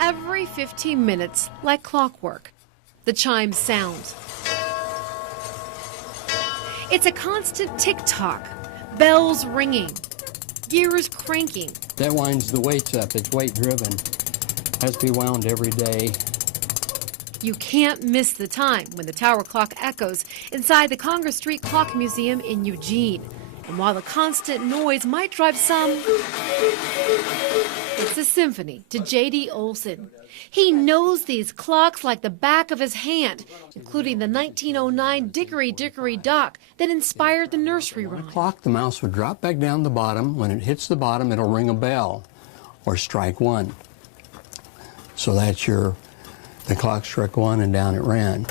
every 15 minutes like clockwork. The chime sounds. It's a constant tick-tock, bells ringing, gears cranking. That winds the weights up. It's weight driven. Has to be wound every day. You can't miss the time when the tower clock echoes inside the Conger Street Clock Museum in Eugene. And while the constant noise might drive some, it's a symphony to J.D. Olson. He knows these clocks like the back of his hand, including the 1909 Dickory Dickory Dock that inspired the nursery rhyme. Clock, the mouse would drop back down the bottom. When it hits the bottom, it'll ring a bell or strike one. So that's the clock struck one and down it ran.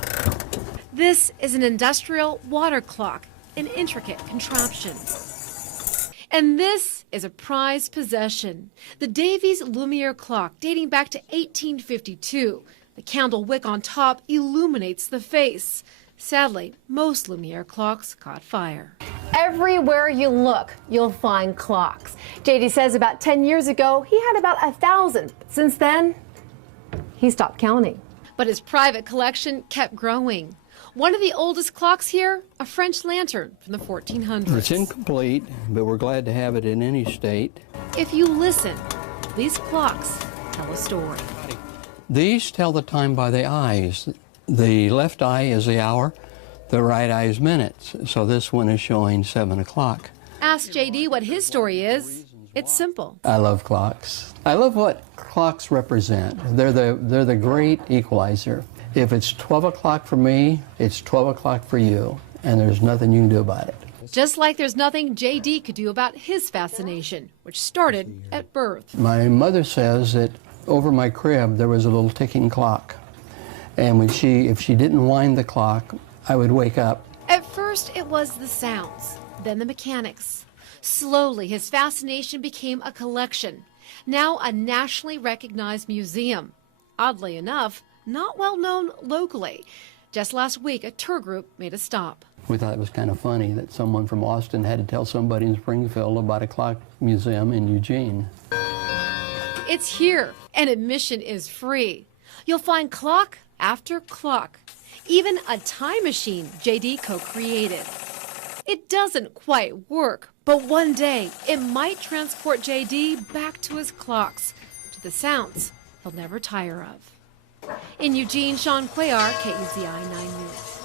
This is an industrial water clock, an intricate contraption. And this is a prized possession, the Davies Lumiere clock dating back to 1852. The candle wick on top illuminates the face. Sadly, most Lumiere clocks caught fire. Everywhere you look, you'll find clocks. JD says about 10 years ago, he had about 1,000. Since then, he stopped counting. But his private collection kept growing. One of the oldest clocks here, a French lantern from the 1400s. It's incomplete, but we're glad to have it in any state. If you listen, these clocks tell a story. These tell the time by the eyes. The left eye is the hour, the right eye is minutes. So this one is showing 7 o'clock. Ask JD what his story is. It's simple. I love clocks. I love what clocks represent. They're the great equalizer. If it's 12 o'clock for me, it's 12 o'clock for you, and there's nothing you can do about it. Just like there's nothing JD could do about his fascination, which started at birth. My mother says that over my crib there was a little ticking clock, and if she didn't wind the clock, I would wake up. At first it was the sounds, then the mechanics. Slowly his fascination became a collection, now a nationally recognized museum. Oddly enough, not well known locally. Just last week, a tour group made a stop. We thought it was kind of funny that someone from Austin had to tell somebody in Springfield about a clock museum in Eugene. It's here, and admission is free. You'll find clock after clock, even a time machine JD co-created. It doesn't quite work, but one day it might transport JD back to his clocks, to the sounds he'll never tire of. In Eugene, Sean Cuellar, KUZI 9 News.